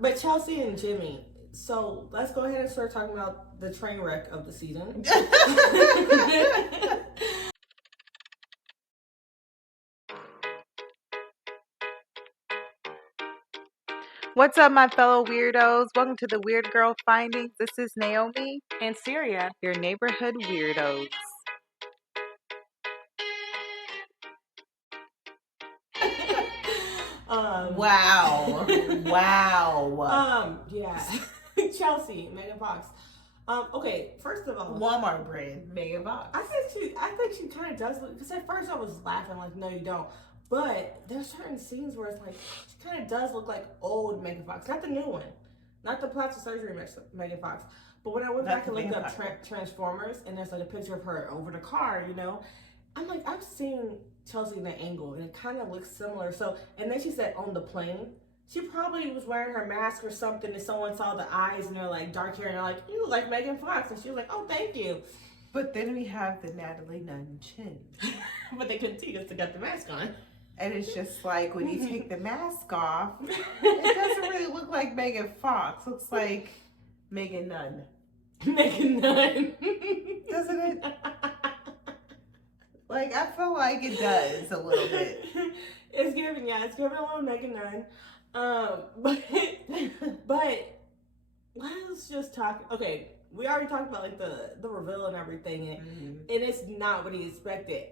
But Chelsea and Jimmy. So let's go ahead and start talking about the train wreck of the season. What's up, my fellow weirdos? Welcome to the Weird Girl Findings. This is Naomi and Syria, your neighborhood weirdos. Wow. Yeah. Chelsea, Megan Fox. Okay, first of all, Walmart brand, Megan Fox. I think she kind of does look, because at first I was laughing like, no, you don't. But there's certain scenes where it's like, she kind of does look like old Megan Fox. Not the new one. Not the plastic surgery Megan Fox. But when I went back and looked up Transformers, and there's like a picture of her over the car, you know, I'm like, I've seen Chelsea in that angle, and it kind of looks similar. So, and then she said on the plane, she probably was wearing her mask or something, and someone saw the eyes, and they're like dark hair, and they're like, you look like Megan Fox. And she was like, oh, thank you. But then we have the Natalie Nunn chin. But they couldn't see because they got the mask on. And it's just like when you take the mask off, it doesn't really look like Megan Fox. Looks like Megan Nunn. Megan Nunn. Doesn't it? Like, I feel like it does a little bit. It's giving a little Megan Nunn. But let's just talk. Okay, we already talked about like the reveal and everything, and it's not what he expected.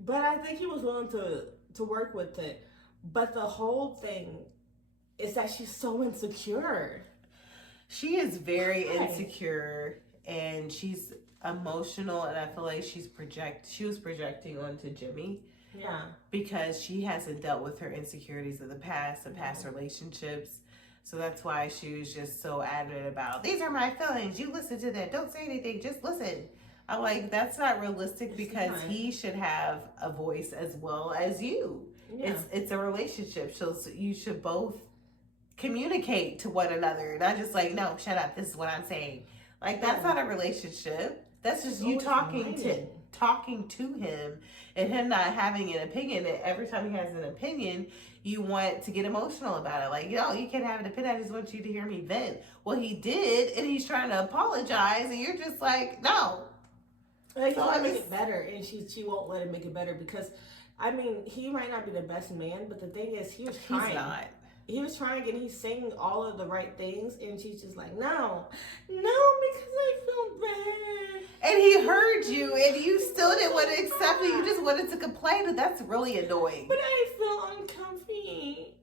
But I think he was willing to work with it. But the whole thing is that she's so insecure. She is very insecure, and she's emotional, and I feel like she was projecting onto Jimmy. Yeah. Because she hasn't dealt with her insecurities of the past relationships. So that's why she was just so adamant about, these are my feelings. You listen to them. Don't say anything. Just listen. I'm like, that's not realistic, because he should have a voice as well as you. Yeah. It's a relationship. So you should both communicate to one another. Not just like, no, shut up. This is what I'm saying. Like, that's not a relationship. That's just you talking to him, and him not having an opinion. And every time he has an opinion, you want to get emotional about it. Like, you can't have an opinion. I just want you to hear me vent. Well, he did, and he's trying to apologize, and you're just like, no. Like, he's trying to make it better, and she won't let him make it better, because, I mean, he might not be the best man, but the thing is, he was trying. He's not. He was trying, and he's saying all of the right things, and she's just like, no, because I feel bad. And he heard you, and you still didn't want to accept it. You just wanted to complain, and that's really annoying. But I feel uncomfy.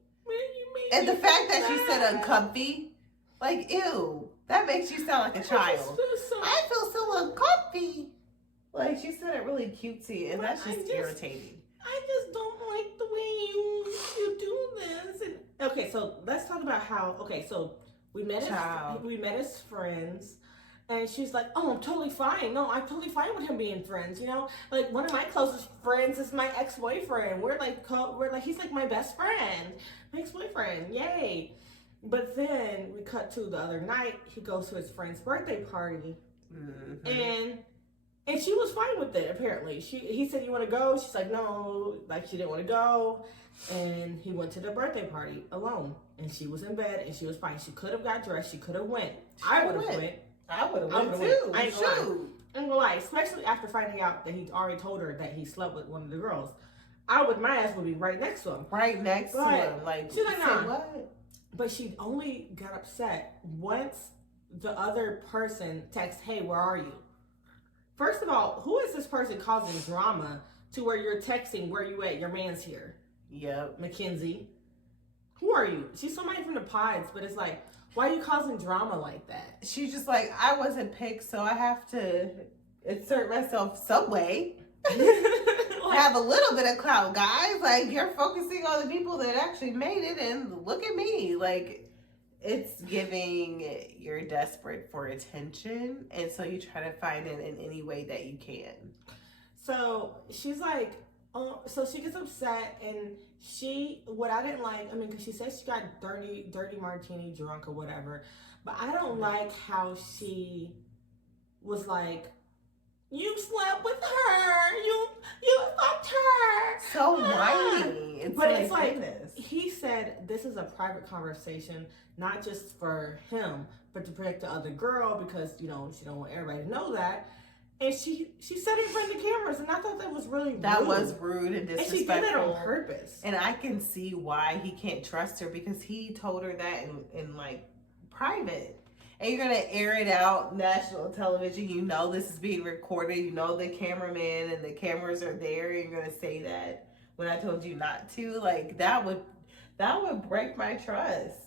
And the fact that she said uncomfy, like, ew, that makes you sound like a child. I feel so uncomfy. Like, she said it really cutesy, and that's just irritating. I just don't like the way you do this. And, okay, so let's talk about how. Okay, so we met as friends, and she's like, "Oh, I'm totally fine. No, I'm totally fine with him being friends. You know, like one of my closest friends is my ex-boyfriend. We're like he's like my best friend, my ex-boyfriend. Yay!" But then we cut to the other night. He goes to his friend's birthday party, and she was fine with it, apparently. He said, you want to go? She's like, no. Like, she didn't want to go. And he went to the birthday party alone. And she was in bed, and she was fine. She could have got dressed. She could have went. I would have went. I would have went, too. I ain't gonna lie. Especially after finding out that he already told her that he slept with one of the girls. My ass would be right next to him. Right next to him. Like, she's like, nah. What? But she only got upset once the other person texted, hey, where are you? First of all, who is this person causing drama to where you're texting, where you at? Your man's here. Yep. Mackenzie. Who are you? She's somebody from the pods, but it's like, why are you causing drama like that? She's just like, I wasn't picked, so I have to insert myself some way. Have a little bit of clout, guys. Like, you're focusing on the people that actually made it, and look at me. Like, it's giving you're desperate for attention, and so you try to find it in any way that you can. So she's like, so she gets upset, and what I didn't like, I mean, because she said she got dirty martini drunk or whatever, but I don't like how she was like, You slept with her. You fucked her. So whiny. It's like goodness. He said this is a private conversation, not just for him, but to protect the other girl because she don't want everybody to know that. And she said it in front of the cameras, and I thought that was really rude. That was rude and disrespectful. And she did that on purpose. And I can see why he can't trust her because he told her that in like private. And you're gonna air it out national television. You know this is being recorded. You know the cameraman and the cameras are there. And you're gonna say that when I told you not to. Like that would break my trust.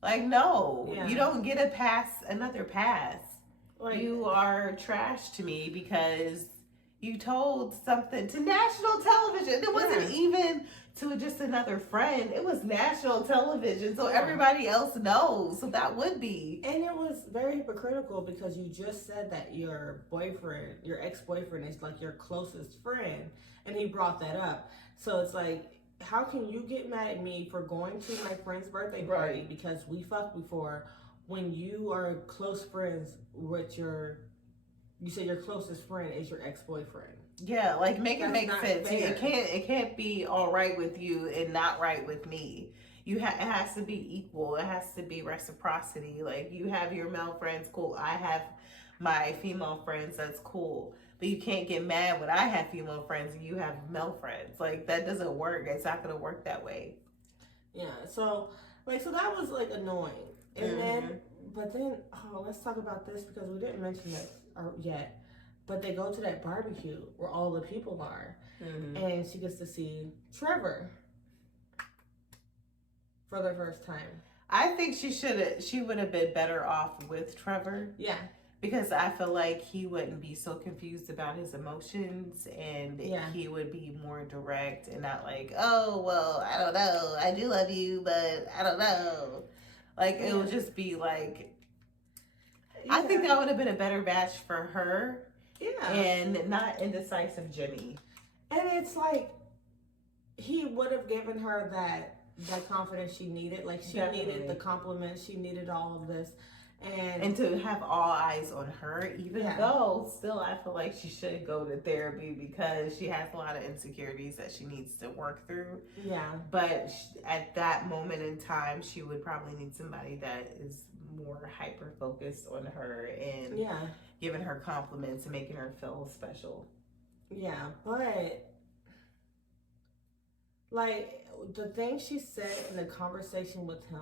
Like no, you don't get another pass. Like, you are trash to me because you told something to national television. It wasn't even to just another friend. It was national television, so everybody else knows. So that would be. And it was very hypocritical because you just said that your boyfriend, your ex-boyfriend, is like your closest friend, and he brought that up. So it's like, how can you get mad at me for going to my friend's birthday party because we fucked before, when you are close friends with you say your closest friend is your ex-boyfriend? Yeah, like make it make sense. Fair. It can't be all right with you and not right with me. It has to be equal. It has to be reciprocity. Like you have your male friends, cool. I have my female friends, that's cool. But you can't get mad when I have female friends and you have male friends. Like that doesn't work. It's not gonna work that way. Yeah. So that was like annoying. And then let's talk about this because we didn't mention it yet. But they go to that barbecue where all the people are, and she gets to see Trevor for the first time. I think she would have been better off with Trevor. Yeah. Because I feel like he wouldn't be so confused about his emotions and he would be more direct and not like, oh, well, I don't know. I do love you, but I don't know. Like, it would just be like, I think that would have been a better match for her. Yeah. And not indecisive Jimmy. And it's like, he would have given her that confidence she needed. Like, she needed the compliments. She needed all of this. And to have all eyes on her, even though still I feel like she should go to therapy because she has a lot of insecurities that she needs to work through. Yeah. But at that moment in time, she would probably need somebody that is more hyper focused on her and giving her compliments and making her feel special. Yeah, but like the thing she said in the conversation with him,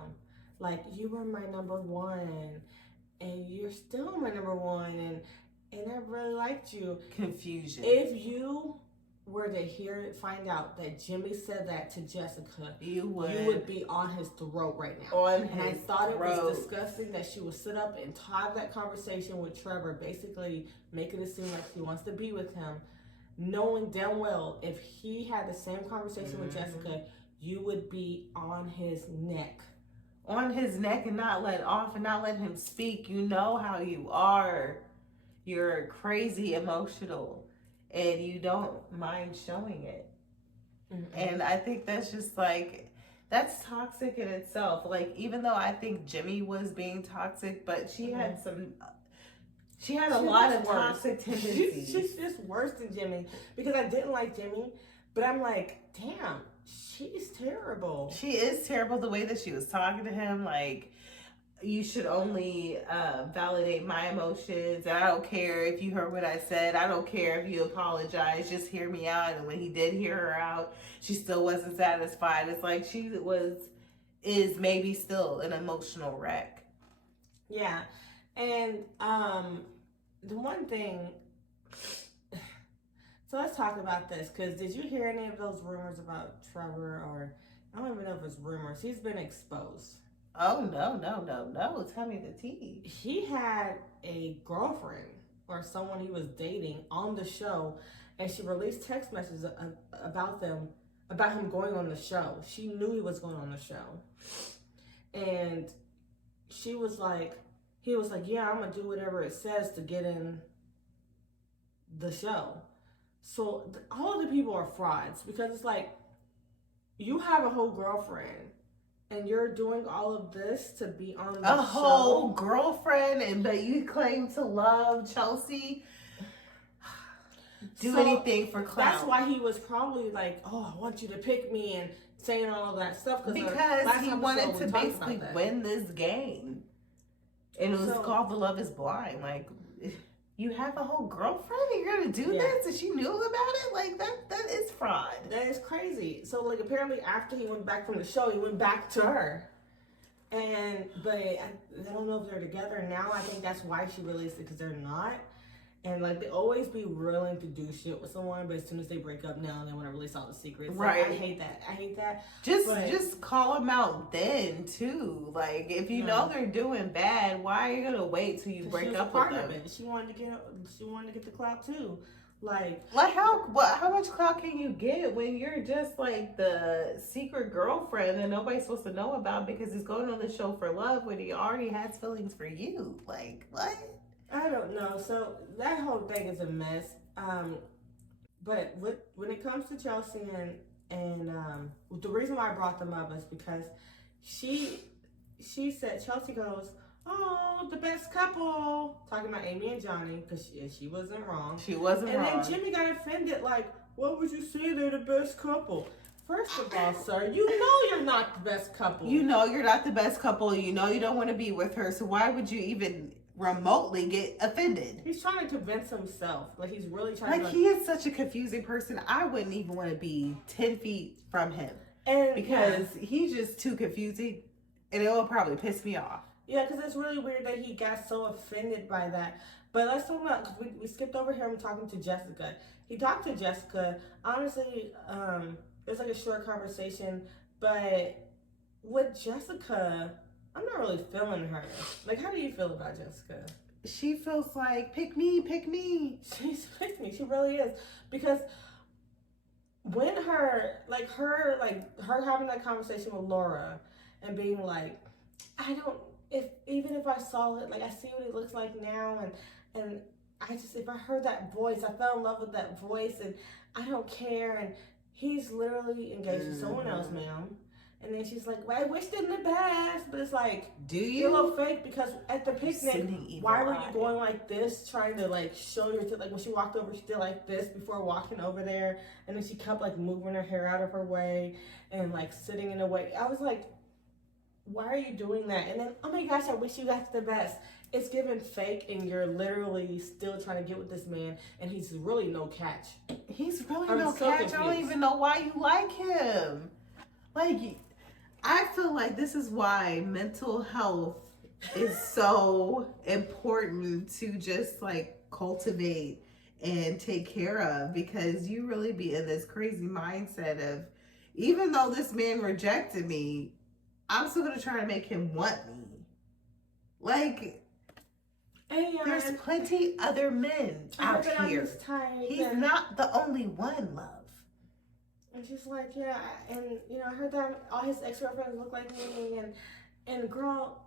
like, you were my number one, and you're still my number one, and I really liked you. Confusion. If you were to find out that Jimmy said that to Jessica, you would be on his throat right now. I thought it was disgusting that she would sit up and have that conversation with Trevor, basically making it seem like she wants to be with him, knowing damn well if he had the same conversation with Jessica, you would be on his neck. On his neck and not let off and not let him speak. You know how you are. You're crazy emotional and you don't mind showing it. And I think that's just like, that's toxic in itself. Like, even though I think Jimmy was being toxic, but she had a lot of toxic tendencies. She's just worse than Jimmy because I didn't like Jimmy, but I'm like, damn. She's terrible. She is terrible the way that she was talking to him. Like, you should only validate my emotions. And I don't care if you heard what I said. I don't care if you apologize. Just hear me out. And when he did hear her out, she still wasn't satisfied. It's like she is maybe still an emotional wreck. Yeah. And the one thing... So let's talk about this, because did you hear any of those rumors about Trevor? Or I don't even know if it's rumors. He's been exposed. Oh, no. Tell me the tea. He had a girlfriend or someone he was dating on the show, and she released text messages about him going on the show. She knew he was going on the show. And he was like, yeah, I'm going to do whatever it says to get in the show. So all of the people are frauds because it's like, you have a whole girlfriend and you're doing all of this to be on the show. A whole girlfriend, but you claim to love Chelsea. do anything for clout. That's why he was probably like, "Oh, I want you to pick me," and saying all of that stuff because he wanted to basically win this game, and it was called "The Love Is Blind." Like, you have a whole girlfriend, and you're gonna do this, and she knew about it. Like that is fraud. That is crazy. So like, apparently after he went back from the show, he went back to her. But I don't know if they're together now. I think that's why she released it, because they're not. And like, they always be willing to do shit with someone, but as soon as they break up now, they want to release all the secrets. Right. Like, I hate that. Just call them out then too. Like, if you know they're doing bad, why are you gonna wait till you break up with them? She wanted to get the clout too. Like how much clout can you get when you're just like the secret girlfriend that nobody's supposed to know about because he's going on the show for love when he already has feelings for you? Like, what? I don't know. So that whole thing is a mess. But when it comes to Chelsea and the reason why I brought them up is because she said, Chelsea goes, "Oh, the best couple," talking about Amy and Johnny, because she wasn't wrong. She wasn't wrong. And then Jimmy got offended, like, "What would you say they're the best couple?" First of all, sir, you know you're not the best couple. You know you're not the best couple. You know you don't want to be with her, so why would you even remotely get offended? He's trying to convince himself. Like, he's really trying to... he is such a confusing person. I wouldn't even want to be 10 feet from him. And because he's just too confusing, and it will probably piss me off. Yeah, because it's really weird that he got so offended by that. But let's talk about, because we skipped over him talking to Jessica. He talked to Jessica. Honestly, it was like a short conversation. But with Jessica, I'm not really feeling her. Like, how do you feel about Jessica? She feels like, pick me, pick me. She's picked me. She really is. Because when her having that conversation with Laura and being like, even if I saw it, like, I see what he looks like now, and I just, if I heard that voice, I fell in love with that voice, and I don't care, and he's literally engaged to someone else, ma'am. And then she's like, "Well, I wished him the best," but it's like, do you? You're a little fake, because at the picnic, why were you going like this, trying to like show your like, when she walked over, she did like this before walking over there, and then she kept like moving her hair out of her way and like sitting in a way. I was like, why are you doing that? And then, oh my gosh, I wish you guys the best. It's given fake, and you're literally still trying to get with this man, and he's really no catch. He's really no catch. Confused. I don't even know why you like him. Like, I feel like this is why mental health is so important to just like cultivate and take care of, because you really be in this crazy mindset of, even though this man rejected me, I'm still gonna try to make him want me. Like, there's plenty other men out here. He's not the only one, love. And she's like, yeah, and I heard that all his ex-girlfriends look like me, and girl,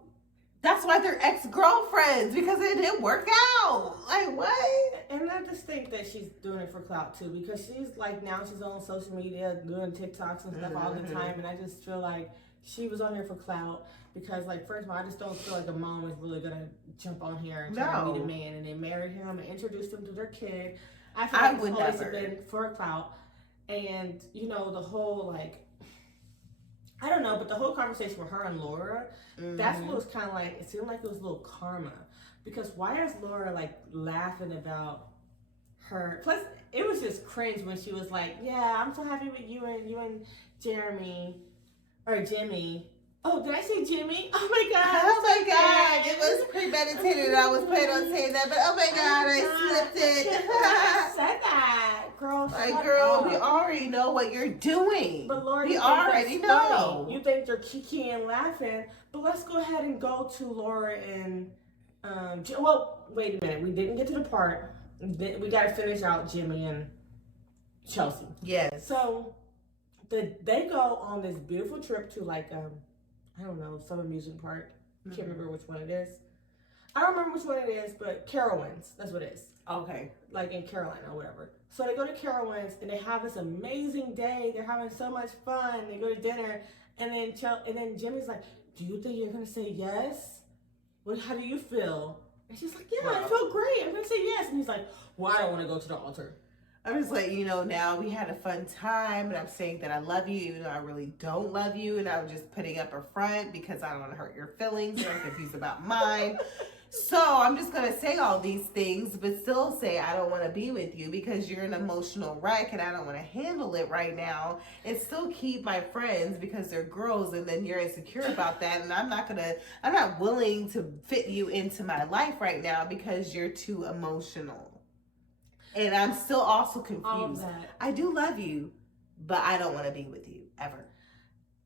that's why they're ex-girlfriends, because it didn't work out. Like, what? And I just think that she's doing it for clout too, because she's like, now she's on social media doing TikToks and stuff all the time, and I just feel like she was on here for clout, because like, first of all, I just don't feel like a mom is really gonna jump on here and try to meet a man and then marry him and introduce him to their kid. I feel like it's always been for clout. And, the whole, like, I don't know, but the whole conversation with her and Laura, that's what was kind of like, it seemed like it was a little karma. Because why is Laura, like, laughing about her? Plus, it was just cringe when she was like, yeah, I'm so happy with you and Jeramey, or Jimmy. Oh, did I say Jimmy? Oh my God. Oh my God. It was premeditated. I was planning on saying that, but oh my God, I slipped it. I said that, girl. Like, girl, we already know what you're doing. But Laura, we already know. You think they're kiki and laughing, but let's go ahead and go to Laura and, well, wait a minute. We didn't get to the part. We got to finish out Jimmy and Chelsea. Yes. So, they go on this beautiful trip to, like, I don't know, some amusement park. I can't remember which one it is. I don't remember which one it is, but Carowinds. That's what it is. Okay. Like in Carolina or whatever. So they go to Carowinds and they have this amazing day. They're having so much fun. They go to dinner, and then Jimmy's like, "Do you think you're gonna say yes? How do you feel?" And she's like, "Yeah, I feel great. I'm gonna say yes." And he's like, "Well, I don't want to go to the altar." I'm just letting you know now we had a fun time, and I'm saying that I love you, even though I really don't love you, and I'm just putting up a front because I don't want to hurt your feelings, and I'm confused about mine. So I'm just going to say all these things, but still say I don't want to be with you because you're an emotional wreck and I don't want to handle it right now, and still keep my friends because they're girls, and then you're insecure about that, and I'm not willing to fit you into my life right now because you're too emotional. And I'm still also confused. I do love you, but I don't want to be with you ever.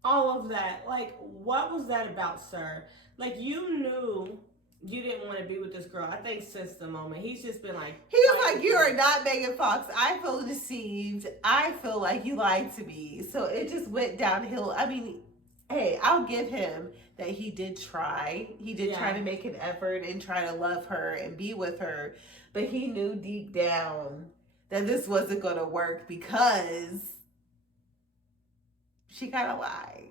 All of that. Like, what was that about, sir? Like, you knew you didn't want to be with this girl. I think since the moment, he's just been like... He was like, you are not Megan Fox. I feel deceived. I feel like you lied to me. So it just went downhill. I mean, hey, I'll give him that he did try. He did try to make an effort and try to love her and be with her. But he knew deep down that this wasn't going to work because she kind of lied.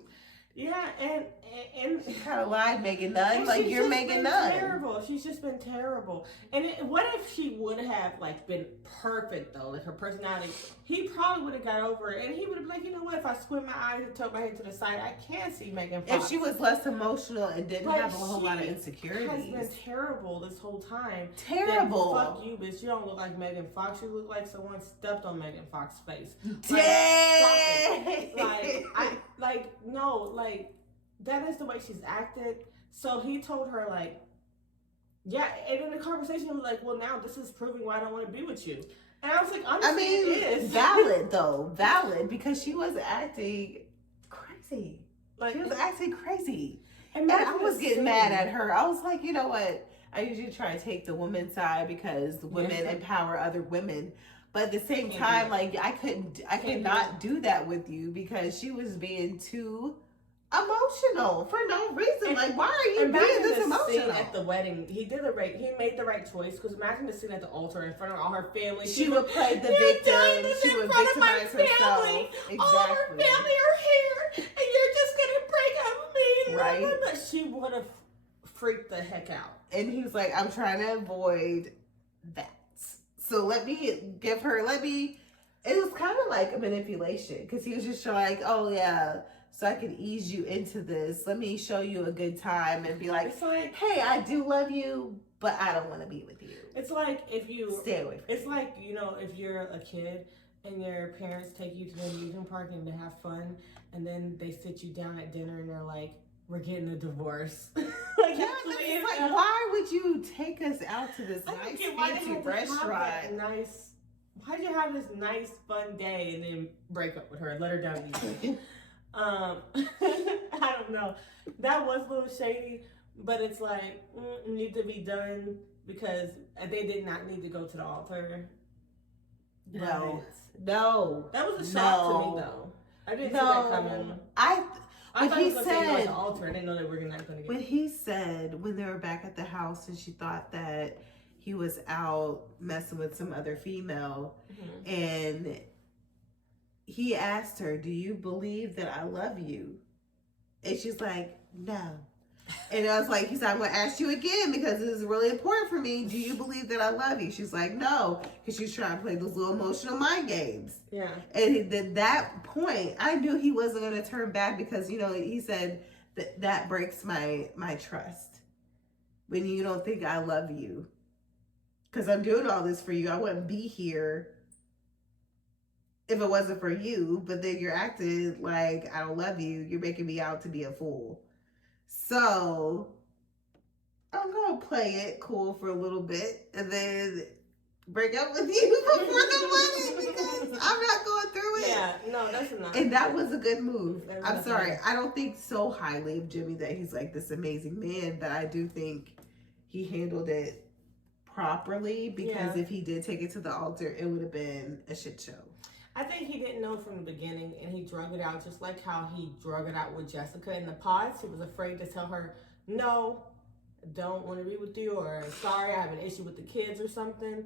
Yeah, and she kind of lied, Megan Nunn. Like, you're Megan Nunn. Terrible. She's just been terrible. And what if she would have like been perfect though, like her personality? He probably would have got over it, and he would have been like, you know what? If I squint my eyes and tilt my head to the side, I can see Megan Fox. If she was less emotional and didn't have a whole lot of insecurities, has been terrible this whole time. Terrible. Then fuck you, bitch. You don't look like Megan Fox. You look like someone stepped on Megan Fox's face. Dang. Like, that is the way she's acted. So he told her, like, yeah, and in the conversation, he was like, well, now this is proving why I don't want to be with you. And I was like, honestly, it is. Valid, though. Valid, because she was acting crazy. Like, she was acting crazy. And I was getting mad at her. I was like, you know what? I usually try to take the women's side because women empower other women. But at the same time, like, I could not do that with you because she was being too emotional for no reason. Like, why are you being this emotional? At the wedding, he made the right choice, because imagine the scene at the altar in front of all her family. She would play the victim. She would victimize herself. Exactly. All her family are here, and you're just gonna break up with me. Right? But she would have freaked the heck out. And he was like, I'm trying to avoid that. So let me give her, it was kind of like a manipulation, because he was just like, oh yeah, so I can ease you into this. Let me show you a good time and be like, hey, I do love you, but I don't want to be with you. It's like if you stay away from It's like, you know, if you're a kid and your parents take you to the amusement park and to have fun, and then they sit you down at dinner and they're like, we're getting a divorce. Like, why would you take us out to this nice fancy restaurant? Why'd you have this nice fun day and then break up with her and let her down easy? I don't know. That was a little shady, but it's like, need to be done, because they did not need to go to the altar. No. That was a shock to me, though. I didn't see that coming. I thought he was going to go to the altar. I didn't know they were not going to get. When he said, when they were back at the house and she thought that he was out messing with some other female, and he asked her, do you believe that I love you? And she's like, no. And I was like, he said, I'm going to ask you again because this is really important for me. Do you believe that I love you? She's like, no, because she's trying to play those little emotional mind games. Yeah. And at that point, I knew he wasn't going to turn back, because, you know, he said that breaks my trust when you don't think I love you, because I'm doing all this for you. I wouldn't be here if it wasn't for you, but then you're acting like I don't love you. You're making me out to be a fool. So I'm going to play it cool for a little bit and then break up with you before the wedding, because I'm not going through it. Yeah, no, that's not. And that was a good move. I'm sorry. I don't think so highly of Jimmy that he's like this amazing man, but I do think he handled it properly, because if he did take it to the altar, it would have been a shit show. I think he didn't know from the beginning, and he drug it out just like how he drug it out with Jessica in the pods. He was afraid to tell her, no, I don't want to be with you, or sorry, I have an issue with the kids or something.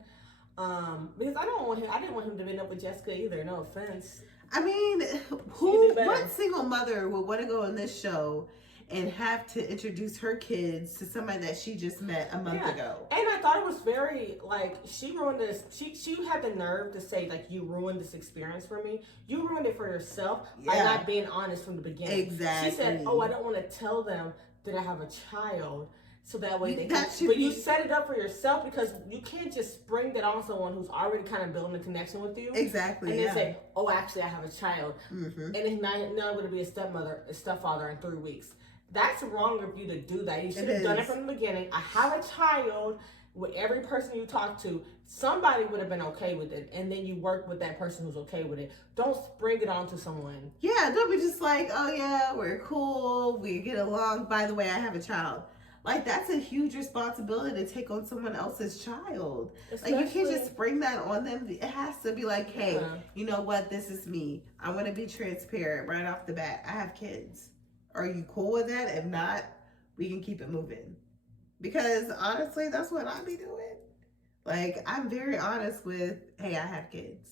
Because I didn't want him to end up with Jessica either, no offense. I mean, what single mother would want to go on this show and have to introduce her kids to somebody that she just met a month ago. And I thought it was very, like, she ruined this. She had the nerve to say, like, you ruined this experience for me. You ruined it for yourself by not being honest from the beginning. Exactly. She said, oh, I don't want to tell them that I have a child. So that way they can. But you set it up for yourself, because you can't just spring that on someone who's already kind of building a connection with you. Exactly. And then say, oh, actually, I have a child. Mm-hmm. And it's now I'm going to be a stepfather in 3 weeks. That's wrong of you to do that. You should have done it from the beginning. I have a child. With every person you talk to, somebody would have been okay with it. And then you work with that person who's okay with it. Don't spring it onto someone. Yeah, don't be just like, oh yeah, we're cool. We get along. By the way, I have a child. Like, that's a huge responsibility to take on someone else's child. Especially, like, you can't just spring that on them. It has to be like, hey, you know what? This is me. I want to be transparent right off the bat. I have kids. Are you cool with that? If not, we can keep it moving. Because honestly, that's what I be doing. Like, I'm very honest with, hey, I have kids.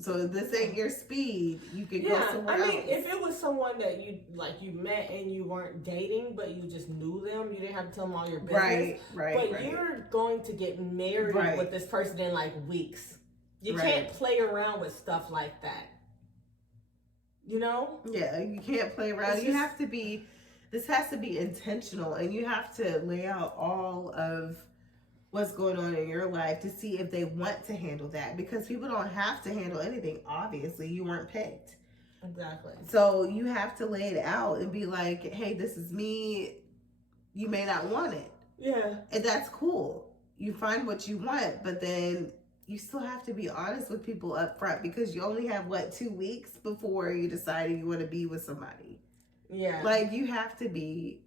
So this ain't your speed. You could go somewhere else. If it was someone that you met and you weren't dating, but you just knew them, you didn't have to tell them all your business. Right. But you're going to get married with this person in like weeks. You can't play around with stuff like that. You know? Yeah, you can't play around. You have to be. This has to be intentional, and you have to lay out all of what's going on in your life to see if they want to handle that, because people don't have to handle anything. Obviously, you weren't picked. Exactly. So you have to lay it out and be like, hey, this is me. You may not want it. Yeah. And that's cool. You find what you want, but then you still have to be honest with people up front, because you only have, 2 weeks before you decide you want to be with somebody. Yeah. Like, you have to be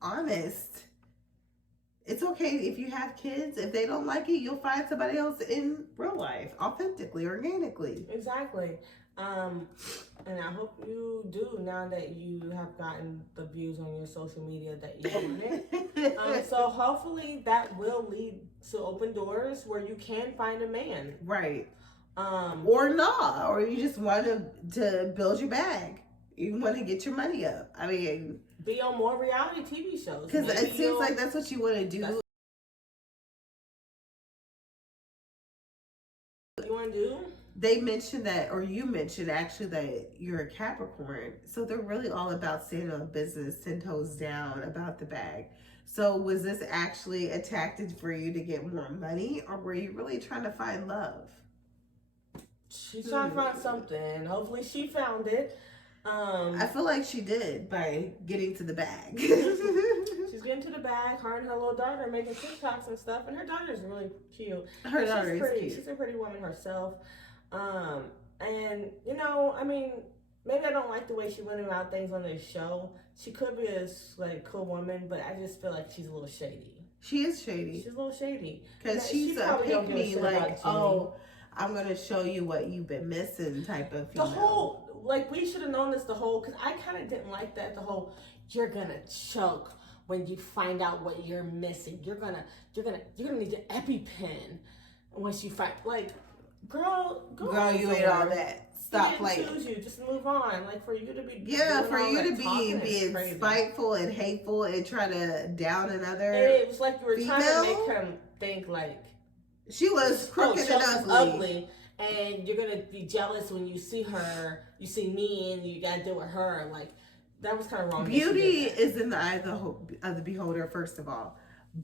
honest. It's okay if you have kids. If they don't like it, you'll find somebody else in real life, authentically, organically. Exactly. And I hope you do, now that you have gotten the views on your social media that you wanted. So hopefully that will lead to open doors where you can find a man. Right. Or not. Or you just want to build your bag. You want to get your money up. I mean, be on more reality TV shows. Because it seems like that's what you want to do. What you want to do? They mentioned that, or you mentioned actually, that you're a Capricorn. So they're really all about staying on business, 10 toes down, about the bag. So was this actually a tactic for you to get more money, or were you really trying to find love? She's trying to find something. Hopefully she found it. I feel like she did by getting to the bag. She's getting to the bag. Her and her little daughter are making TikToks and stuff, and her daughter's really cute. Her daughter is cute. She's a pretty woman herself. And you know, I mean, maybe I don't like the way she went about things on this show. She could be a cool woman, but I just feel like she's a little shady. She is shady. She's a little shady. Because she's a pick me, like, oh, I'm going to show you what you've been missing type of female. The whole, like, we should have known this because I kind of didn't like that, the whole, you're going to choke when you find out what you're missing. You're gonna need an EpiPen once you find, like, girl, you ain't all that. Stop playing. Choose you, just move on. Like, for you to be for you to be being spiteful and hateful and try to down another. And it was like you were trying to make him think like she was crooked and ugly. And you're gonna be jealous when you see her, you see me, and you gotta deal with her. Like, that was kind of wrong. Beauty is in the eye of the beholder, first of all.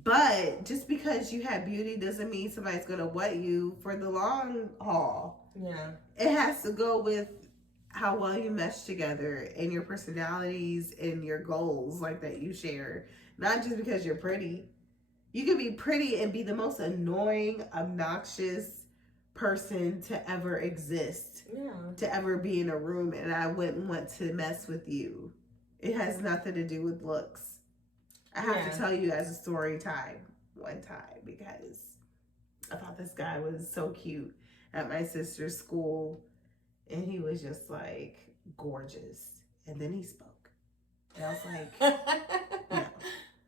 But just because you have beauty doesn't mean somebody's gonna want you for the long haul. Yeah. It has to go with how well you mesh together and your personalities and your goals like that you share. Not just because you're pretty. You can be pretty and be the most annoying, obnoxious person to ever exist. Yeah. To ever be in a room, and I wouldn't want to mess with you. It has nothing to do with looks. I have to tell you as a story time one time, because I thought this guy was so cute at my sister's school, and he was just like gorgeous. And then he spoke, and I was like, no,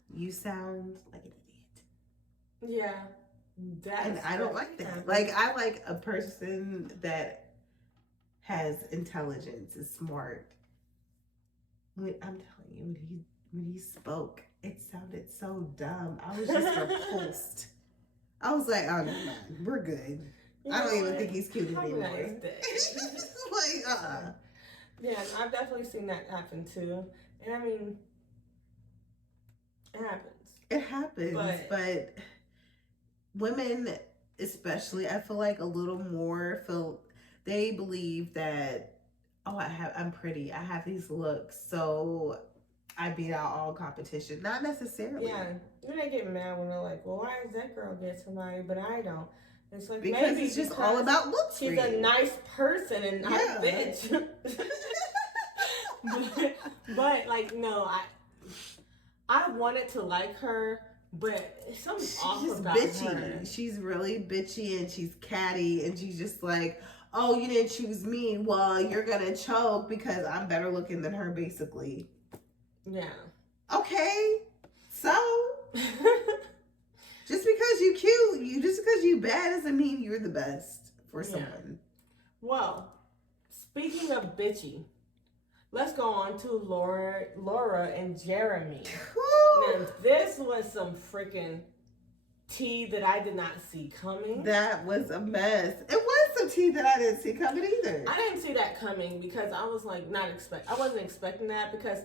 you sound like an idiot. Yeah. And I don't like that. Like, I like a person that has intelligence, is smart. I'm telling you, when he spoke, it sounded so dumb. I was just repulsed. I was like, oh, no, we're good. You I don't know even what? think he's cute Have a anymore. nice day. Like, Yeah, I've definitely seen that happen too. And I mean, it happens. It happens, but women, especially, I feel like a little more they believe that, oh, I'm pretty. I have these looks, so I beat out all competition. Not necessarily. Yeah, then they get mad when they're like, well, why does that girl get somebody but I don't? It's like, because maybe it's just all about looks. She's a nice person and not a bitch. but like, no, I wanted to like her, but something's off about her. She's really bitchy and she's catty and she's just like, oh, you didn't choose me. Well, you're gonna choke because I'm better looking than her, basically. Yeah. Okay. So just because you cute, just because you bad doesn't mean you're the best for someone. Well, speaking of bitchy, let's go on to Laura and Jeramey. Now, this was some freaking tea that I did not see coming. That was a mess. It was some tea that I didn't see coming either. I didn't see that coming because I was like I wasn't expecting that because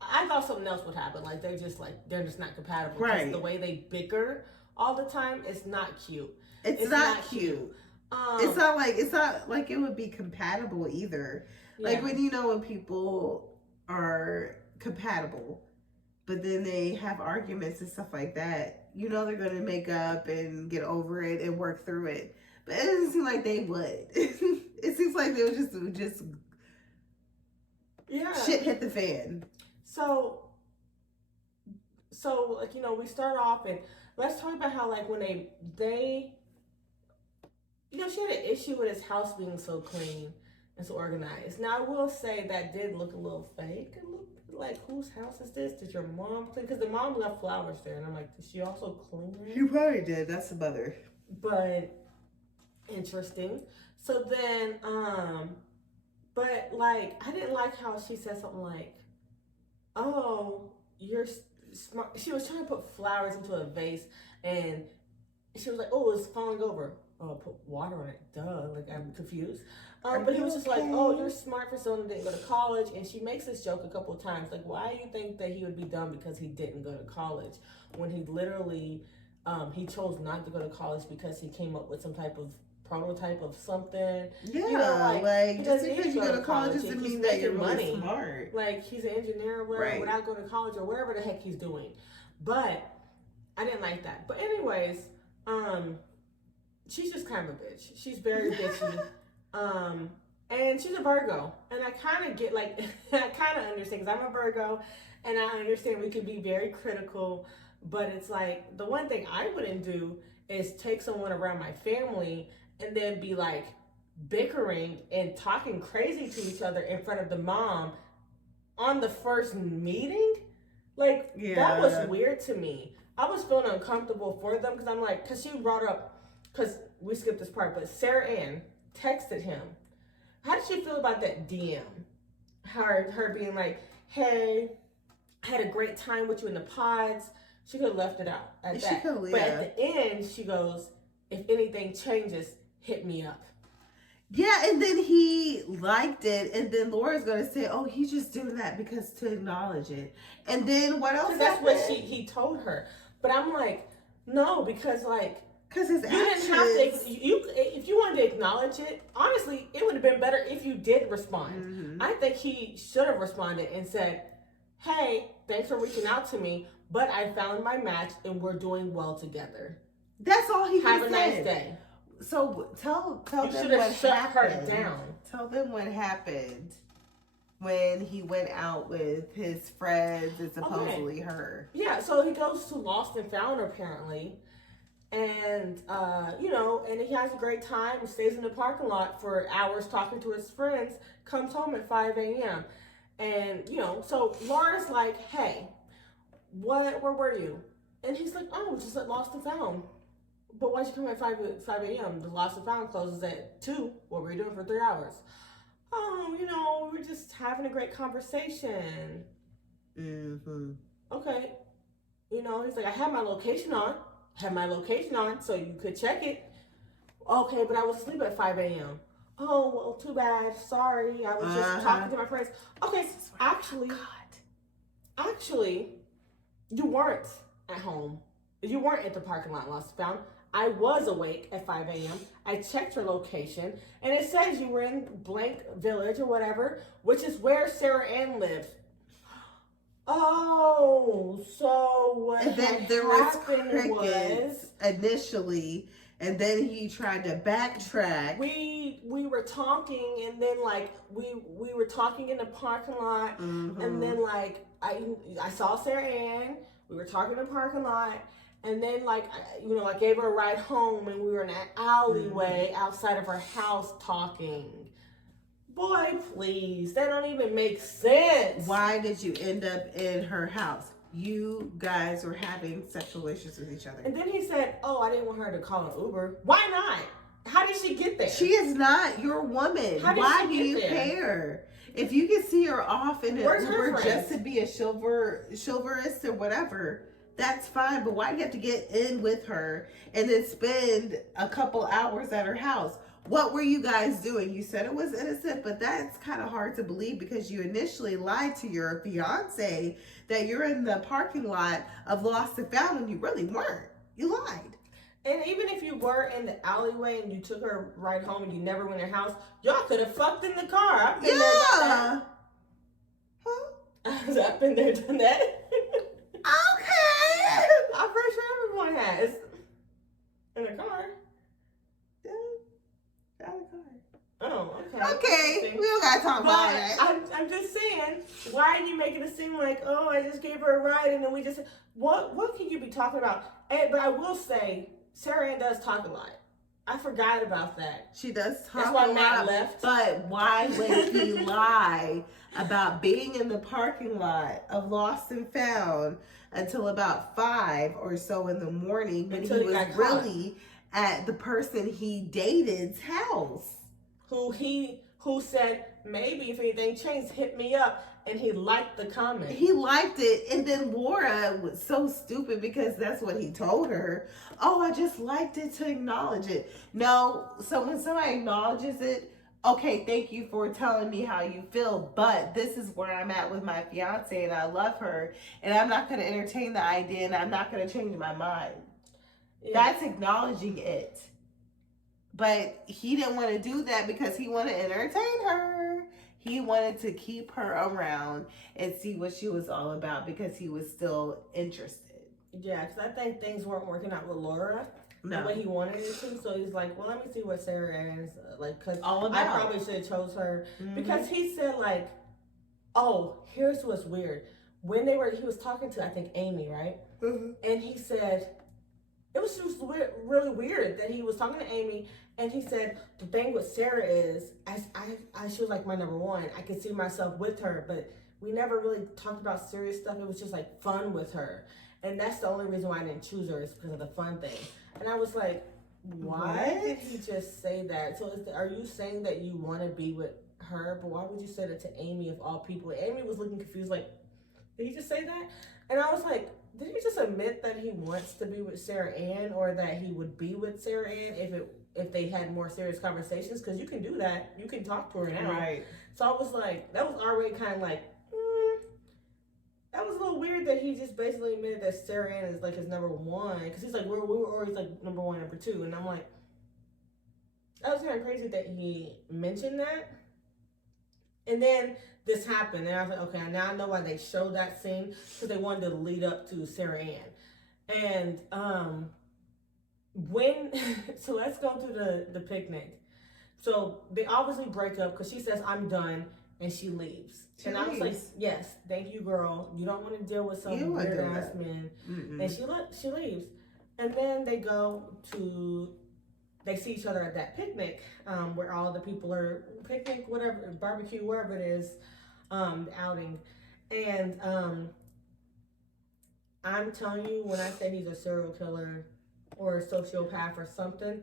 I thought something else would happen. Like they're just not compatible. Right. The way they bicker all the time is not cute. It's not cute. It's not like it would be compatible either. Yeah. Like when people are compatible, but then they have arguments and stuff like that, they're going to make up and get over it and work through it. But it doesn't seem like they would. It seems like they would just shit hit the fan. So like, we start off and let's talk about how like when they she had an issue with his house being so clean and so organized. Now I will say that did look a little fake. It looked like, whose house is this? Did your mom clean? Because the mom left flowers there, and I'm like, did she also clean it? She probably did. That's the mother. But interesting. So then, but like I didn't like how she said something like, "Oh, you're smart." She was trying to put flowers into a vase, and she was like, "Oh, it's falling over." Oh, put water on it. Duh. Like, I'm confused. But he was just like, oh, you're smart for someone who didn't go to college. And she makes this joke a couple of times. Like, why do you think that he would be dumb because he didn't go to college? When he literally, he chose not to go to college because he came up with some type of prototype of something. Yeah, like just because you go to college doesn't mean that you're really smart. Like, he's an engineer or whatever, without going to college or whatever the heck he's doing. But I didn't like that. But anyways, she's just kind of a bitch. She's very bitchy. And she's a Virgo. And I kind of get, like, I kind of understand because I'm a Virgo. And I understand we can be very critical. But it's like, the one thing I wouldn't do is take someone around my family and then be, like, bickering and talking crazy to each other in front of the mom on the first meeting. Like, that was weird to me. I was feeling uncomfortable for them because I'm like, because she brought up, because we skipped this part, but Sarah Ann texted him. How did she feel about that DM? Her being like, hey, I had a great time with you in the pods. She could have left it out at that. But at the end, she goes, if anything changes, hit me up. Yeah, and then he liked it, and then Laura's going to say, oh, he's just doing that because to acknowledge it. And then what else? That's what he told her. But I'm like, no, because like, because his actions. Didn't have to. If you wanted to acknowledge it, honestly, it would have been better if you did respond. Mm-hmm. I think he should have responded and said, "Hey, thanks for reaching out to me, but I found my match and we're doing well together." That's all he have a nice day. So tell you them what shut happened. Her down. Tell them what happened when he went out with his friends and supposedly her. Yeah, so he goes to Lost and Found apparently. And, and he has a great time, stays in the parking lot for hours talking to his friends, comes home at 5 a.m. And, so Laura's like, hey, where were you? And he's like, oh, just at Lost and Found. But why'd you come at 5 a.m.? The Lost and Found closes at 2. What were you doing for 3 hours? Oh, we were just having a great conversation. Mm-hmm. Okay. You know, he's like, I had my location on. So you could check it. Okay, but I was asleep at 5 a.m. Oh, well, too bad. Sorry. I was just talking to my friends. Okay, actually, you weren't at home. You weren't at the parking lot lost and found. I was awake at 5 a.m. I checked your location, and it says you were in blank village or whatever, which is where Sarah Ann lives. Oh, so what And then had there was happened crickets initially, and then he tried to backtrack. we were talking, and then like we were talking in the parking lot, and then like I saw Sarah Ann. We were talking in the parking lot, and then like I gave her a ride home, and we were in an alleyway outside of her house talking. Boy, please, that don't even make sense. Why did you end up in her house? You guys were having sexual relations with each other. And then he said, oh, I didn't want her to call an Uber. Why not? How did she get there? She is not your woman. Why do you care? If you can see her off in an Uber just to be a chivalrous or whatever, that's fine. But why do you have to get in with her and then spend a couple hours at her house? What were you guys doing? You said it was innocent, but that's kind of hard to believe because you initially lied to your fiance that you're in the parking lot of Lost and Found when you really weren't. You lied. And even if you were in the alleyway and you took her right home and you never went in her house, y'all could have fucked in the car. I've been there, done that. Huh? I've been there, done that. Okay. I'm pretty sure everyone has. In a car. Oh, okay. Okay, we don't gotta talk about that. I'm just saying, why are you making it seem like, oh, I just gave her a ride and then we just, what can you be talking about? But I will say, Sarah Ann does talk a lot. I forgot about that. She does talk That's why a Matt lot, left. but why would he lie about being in the parking lot of Lost and Found until about 5 or so in the morning when Until he he was got really at the person he dated's house? Who said, maybe if anything changed, hit me up. And he liked the comment. He liked it. And then Laura was so stupid because that's what he told her. Oh, I just liked it to acknowledge it. No, so when somebody acknowledges it, okay, thank you for telling me how you feel, but this is where I'm at with my fiance and I love her and I'm not going to entertain the idea and I'm not going to change my mind. Yeah. That's acknowledging it. But he didn't want to do that because he wanted to entertain her. He wanted to keep her around and see what she was all about because he was still interested. Yeah, because I think things weren't working out with Laura the way he wanted it to. So he's like, well, let me see what Sarah Ann is like. Because I probably should have chose her. Because he said like, oh, here's what's weird. When he was talking to, I think, Amy, right? And he said, it was just really weird that he was talking to Amy. And he said, the thing with Sarah is, she was like my number one. I could see myself with her, but we never really talked about serious stuff. It was just like fun with her. And that's the only reason why I didn't choose her is because of the fun thing. And I was like, why did he just say that? So are you saying that you want to be with her, but why would you say that to Amy of all people? Amy was looking confused like, did he just say that? And I was like, did he just admit that he wants to be with Sarah Ann or that he would be with Sarah Ann if they had more serious conversations? Because you can do that. You can talk to her now. Right. So I was like, that was already kind of like, that was a little weird that he just basically admitted that Sarah Ann is like his number one. Because he's like, we were always like number one, number two. And I'm like, that was kind of crazy that he mentioned that. And then this happened. And I was like, okay, now I know why they showed that scene. Because they wanted to lead up to Sarah Ann. And so let's go to the picnic. So they obviously break up because she says, I'm done. And she leaves. I was like, yes, thank you, girl. You don't want to deal with some weird ass man. And she leaves. And then they see each other at that picnic where all the people are picnic, whatever, barbecue, wherever it is, outing. And I'm telling you, when I say he's a serial killer or a sociopath or something,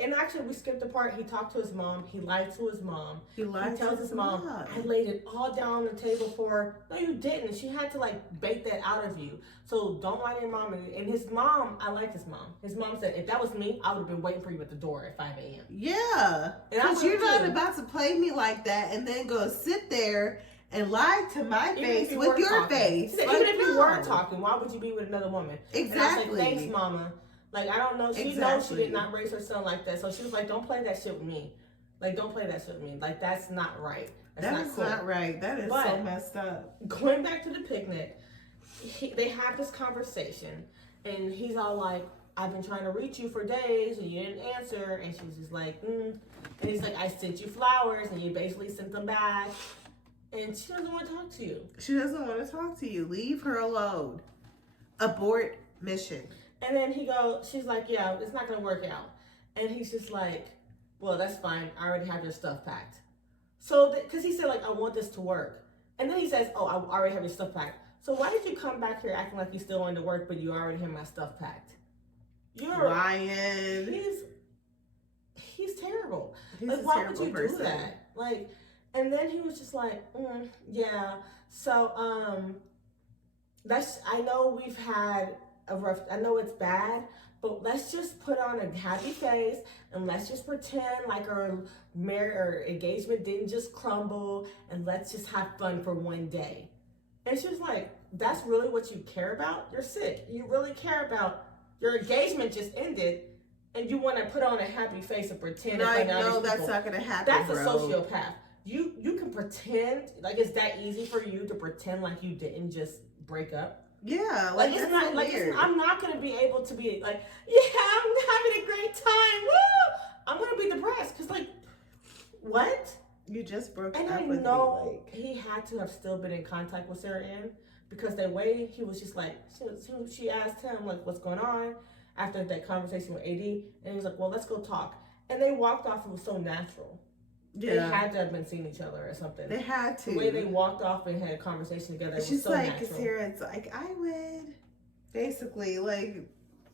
And actually, we skipped the part. He talked to his mom. He lied to his mom. He tells his mom, I laid it all down on the table for her. No, you didn't. She had to like bake that out of you. So don't lie to your mom. And his mom, I like his mom. His mom said, if that was me, I would have been waiting for you at the door at 5 a.m. Yeah. Because you're not about to play me like that and then go sit there and lie to my face with your face. Said, even if you were talking, why would you be with another woman? Exactly. And I was like, thanks, mama. Like, I don't know. She knows she did not raise her son like that. So she was like, don't play that shit with me. Like, don't play that shit with me. Like, that's not right. That's not right. That is so messed up. Going back to the picnic, they have this conversation. And he's all like, I've been trying to reach you for days and you didn't answer. And she's just like, And he's like, I sent you flowers and you basically sent them back. And she doesn't want to talk to you. She doesn't want to talk to you. Leave her alone. Abort mission. And then she's like, yeah, it's not going to work out. And he's just like, well, that's fine. I already have your stuff packed. So, because he said, like, I want this to work. And then he says, oh, I already have your stuff packed. So why did you come back here acting like you still wanted to work, but you already have my stuff packed? You're lying. He's terrible. He's like, why would you do that? Like, and then he was just like, yeah. So, I know we've had I know it's bad, but let's just put on a happy face and let's just pretend like our marriage or engagement didn't just crumble and let's just have fun for one day. And she was like, that's really what you care about? You're sick. You really care about your engagement just ended and you want to put on a happy face and pretend. No, that's not going to happen. That's a sociopath. You can pretend, like it's that easy for you to pretend like you didn't just break up. Yeah, like it's not like I'm not gonna be able to be like, yeah, I'm having a great time. Woo! I'm gonna be depressed because like, what? You just broke up with me. And I know he had to have still been in contact with Sarah Ann because the way he was just like, she asked him like, what's going on after that conversation with AD, and he was like, well, let's go talk. And they walked off. It was so natural. Yeah. They had to have been seeing each other or something. They had to. The way they walked off and had a conversation together. She's so like, natural. Sarah's like, I would. Basically, like,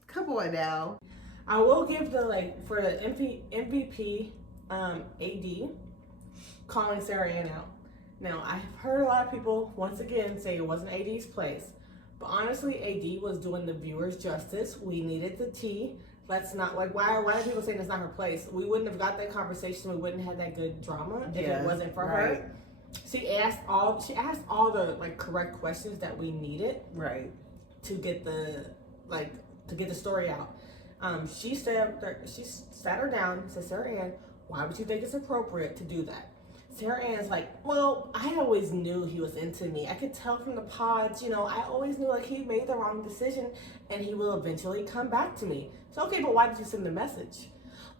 come on now. I will give for the MVP, AD, calling Sarah Ann out. Now, I've heard a lot of people, once again, say it wasn't AD's place. But honestly, AD was doing the viewers justice. We needed the tea. Let's not, like, why are people saying it's not her place? We wouldn't have got that conversation. We wouldn't have that good drama if it wasn't for her. She asked all the, like, correct questions that we needed. Right. To get the story out. She sat her down and said, Sarah Ann, why would you think it's appropriate to do that? Sarah Ann's like, well, I always knew he was into me. I could tell from the pods, I always knew like he made the wrong decision and he will eventually come back to me. So, okay, but why did you send the message?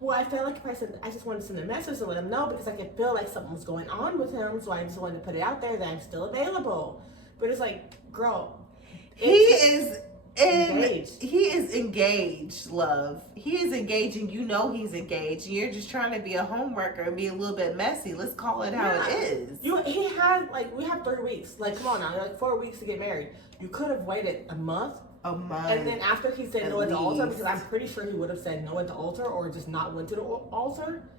Well, I felt like if I just wanted to send a message to let him know because I could feel like something was going on with him. So I just wanted to put it out there that I'm still available. But it's like, girl. He is engaged, love. He is engaged and he's engaged. And you're just trying to be a homeworker and be a little bit messy. Let's call it how it is. He had, we have 3 weeks. Like, come on now. Like 4 weeks to get married. You could have waited a month. And then after he said no at the altar, because I'm pretty sure he would have said no at the altar or just not went to the altar.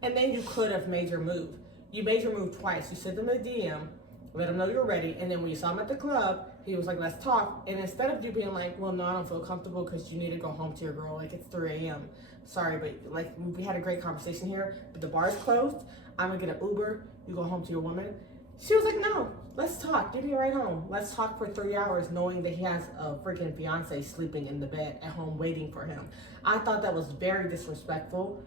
And then you could have made your move. You made your move twice. You sent them a DM, let him know you're ready. And then when you saw him at the club, he was like, let's talk. And instead of you being like, well, no, I don't feel comfortable because you need to go home to your girl. Like, it's 3 a.m. Sorry, but like, we had a great conversation here, but the bar's closed. I'm going to get an Uber. You go home to your woman. She was like, no, let's talk. Give me a ride home. Let's talk for 3 hours knowing that he has a freaking fiance sleeping in the bed at home waiting for him. I thought that was very disrespectful.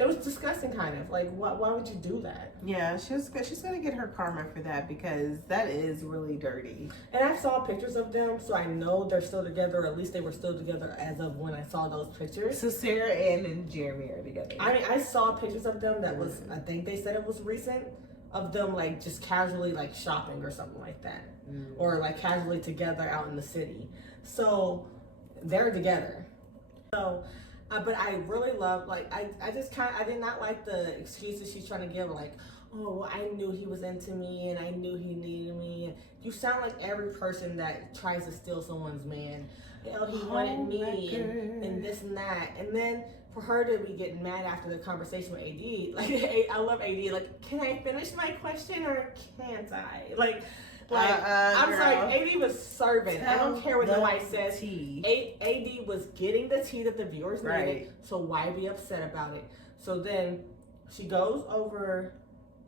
It was disgusting, kind of. Like, why would you do that? Yeah, she's going to get her karma for that because that is really dirty. And I saw pictures of them, so I know they're still together, or at least they were still together as of when I saw those pictures. So Sarah Ann and Jeramey are together. I mean, I saw pictures of them that was, I think they said it was recent, of them, like, just casually, like, shopping or something like that. Or, like, casually together out in the city. So, they're together. So... but I really love, like, I did not like the excuses she's trying to give, like, oh, I knew he was into me and I knew he needed me. You sound like every person that tries to steal someone's man. He wanted me and this and that. And then for her to be getting mad after the conversation with AD, like I love AD. Like, can I finish my question or can't I? Like I'm girl. sorry, AD was serving. I don't care what nobody says. Tea. AD was getting the tea that the viewers needed. Right. So why be upset about it? So then she goes over.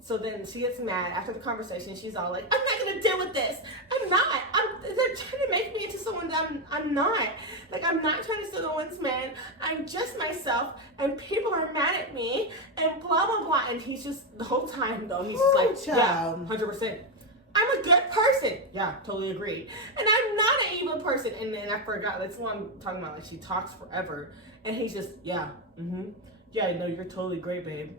So then she gets mad after the conversation. She's all like, I'm not going to deal with this. I'm not. They're trying to make me into someone that I'm not. Like, I'm not trying to steal no one's man. I'm just myself. And people are mad at me. And blah, blah, blah. And he's just, the whole time, though, he's just like, yeah, 100%. I'm a good person. Yeah, totally agree. And I'm not an evil person. And then I forgot. That's what I'm talking about. Like, she talks forever. And he's just, yeah, yeah, no, you're totally great, babe.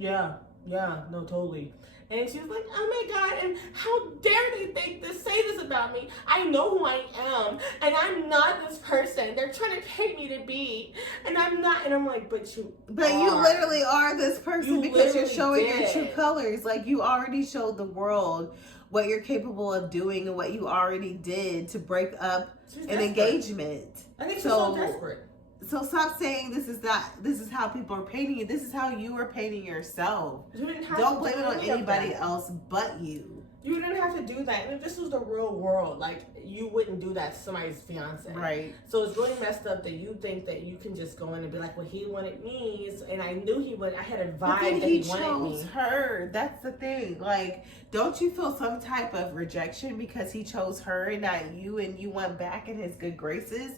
Yeah, no, totally. And she was like, oh my God, and how dare they say this about me? I know who I am, and I'm not this person. They're trying to take me to be, and I'm not. And I'm like, but you literally are this person because you're showing your true did. colors. Like, you already showed the world what you're capable of doing and what you already did to break up an engagement. I think she's so desperate. So stop saying this is how people are painting you. This is how you are painting yourself. Don't blame it on anybody else but you. You didn't have to do that. And if this was the real world, like, you wouldn't do that to somebody's fiance. Right. So it's really messed up that you think that you can just go in and be like, well, he wanted me, and I knew he would. I had a vibe that he wanted me. He chose her. That's the thing. Like, don't you feel some type of rejection because he chose her and not you, and you went back in his good graces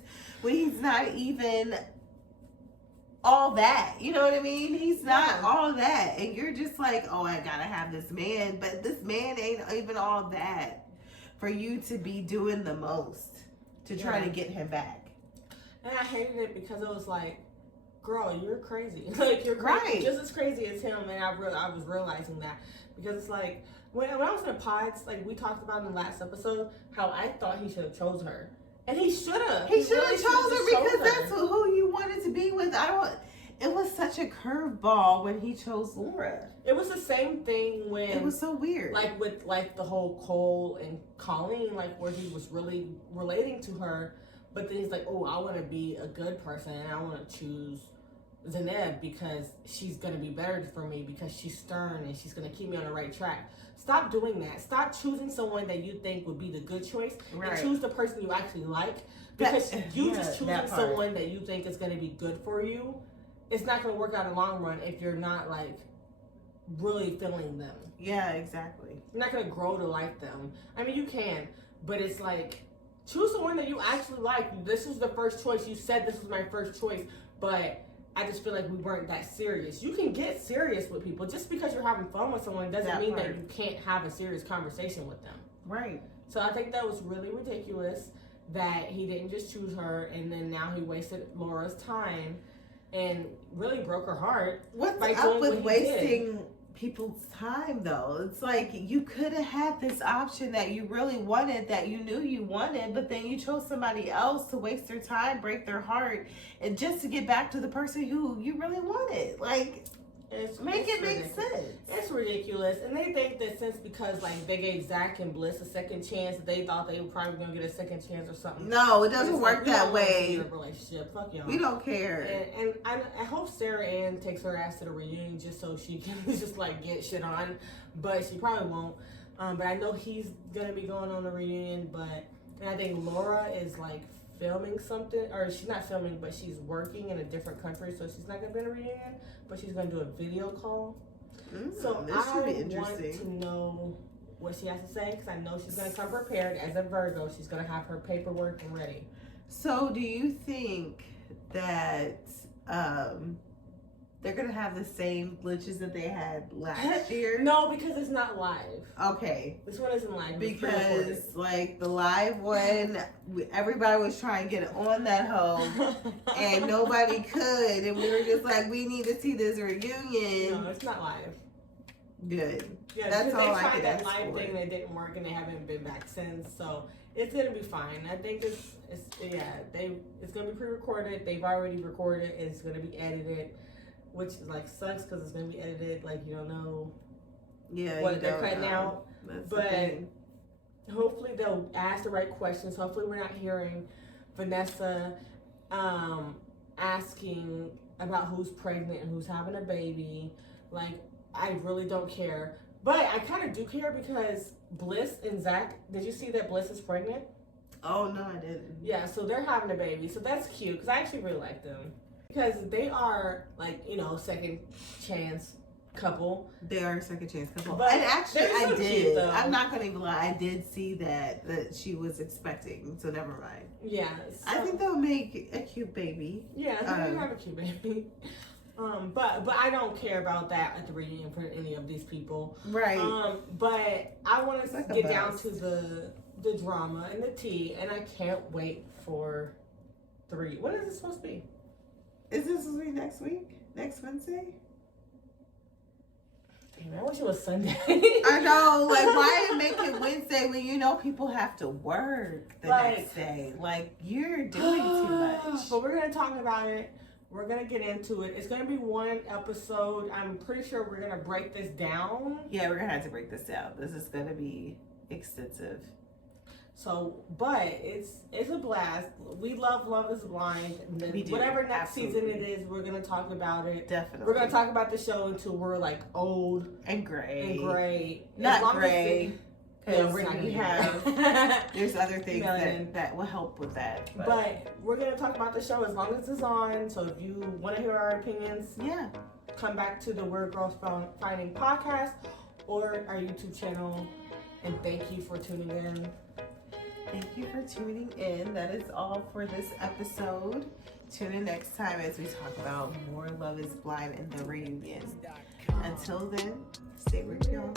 when he's not even all that? You know what I mean? He's not all that, and you're just like, oh, I gotta have this man, but this man ain't even all that for you to be doing the most to try to get him back. And I hated it because it was like, girl, you're crazy. Like, you're crazy, just as crazy as him. And I was realizing that because it's like when I was in the pods, like we talked about in the last episode, how I thought he should have chose her. And he should have. He should have chose her because that's who you wanted to be with. It was such a curveball when he chose Laura. It was the same thing when it was so weird. Like with the whole Cole and Colleen, like where he was really relating to her, but then he's like, oh, I want to be a good person and I want to choose Zeneb because she's gonna be better for me because she's stern and she's gonna keep me on the right track. Stop doing that. Stop choosing someone that you think would be the good choice and choose the person you actually like. Because just choosing someone that you think is gonna be good for you, it's not gonna work out in the long run if you're not like really feeling them. Yeah, exactly. You're not gonna grow to like them. I mean, you can, but it's like choose someone that you actually like. This was the first choice. You said this was my first choice, but I just feel like we weren't that serious. You can get serious with people. Just because you're having fun with someone doesn't mean that you can't have a serious conversation with them. Right. So I think that was really ridiculous that he didn't just choose her and then now he wasted Laura's time and really broke her heart. What's up with wasting people's time though? It's like you could have had this option that you really wanted, that you knew you wanted, but then you chose somebody else to waste their time, break their heart, and just to get back to the person who you really wanted. Like, make sense. It's ridiculous. And they think that since because like they gave Zach and Bliss a second chance, they thought they were probably gonna get a second chance or something. No, it doesn't work that way. Relationship. Fuck y'all. We don't care. And I hope Sarah Ann takes her ass to the reunion just so she can just like get shit on, but she probably won't. But I know he's gonna be going on the reunion. And I think Laura is like filming something, or she's not filming, but she's working in a different country, so she's not gonna be in a reunion, but she's gonna do a video call. So I want to know what she has to say because I know she's gonna come prepared as a Virgo. She's gonna have her paperwork ready. So do you think that they're gonna have the same glitches that they had last year? No, because it's not live. Okay. This one isn't live. Because like the live one, everybody was trying to get on that hoe, and nobody could, and we were just like, we need to see this reunion. No, it's not live. Good. Yeah, that's all I could that ask live for. thing that didn't work, and they haven't been back since. So it's gonna be fine. I think it's gonna be pre-recorded. They've already recorded. It's gonna be edited. Which like sucks because it's gonna be edited, like you don't know what they're cutting out. But hopefully they'll ask the right questions. Hopefully we're not hearing Vanessa asking about who's pregnant and who's having a baby. Like, I really don't care. But I kind of do care because Bliss and Zach, did you see that Bliss is pregnant? Oh, no, I didn't. Yeah, so they're having a baby. So that's cute because I actually really like them. Because they are, like, you know, second chance couple. They are a second chance couple. But and actually, they're so I cute, did. though. I'm not going to even lie. I did see that she was expecting. So never mind. Yeah. So, I think they'll make a cute baby. Yeah, they have a cute baby. But I don't care about that at the reunion for any of these people. Right. But I want to like a get down buzz. to the drama and the tea, and I can't wait for 3. When is it supposed to be? Is this supposed to be next week? Next Wednesday? Damn, I wish it was Sunday. I know. Like, why make it Wednesday when you know people have to work the next day? Like, you're doing too much. But we're gonna talk about it. We're gonna get into it. It's gonna be one episode. I'm pretty sure we're gonna break this down. Yeah, we're gonna have to break this down. This is gonna be extensive. So, but it's a blast. We love Love is Blind. We do. Whatever next season Absolutely. it is, we're gonna talk about it. Definitely. We're gonna talk about the show until we're like old and gray. and gray. As Not long as gray. yeah, we're not we gonna have. There's other things Million. that will help with that. But we're gonna talk about the show as long as it's on. So if you want to hear our opinions, yeah, come back to the Weird Girls Finding podcast or our YouTube channel. And thank you for tuning in. thank you for tuning in. That is all for this episode. Tune in next time as we talk about more Love is Blind and the reunion. Until then, stay weird, y'all.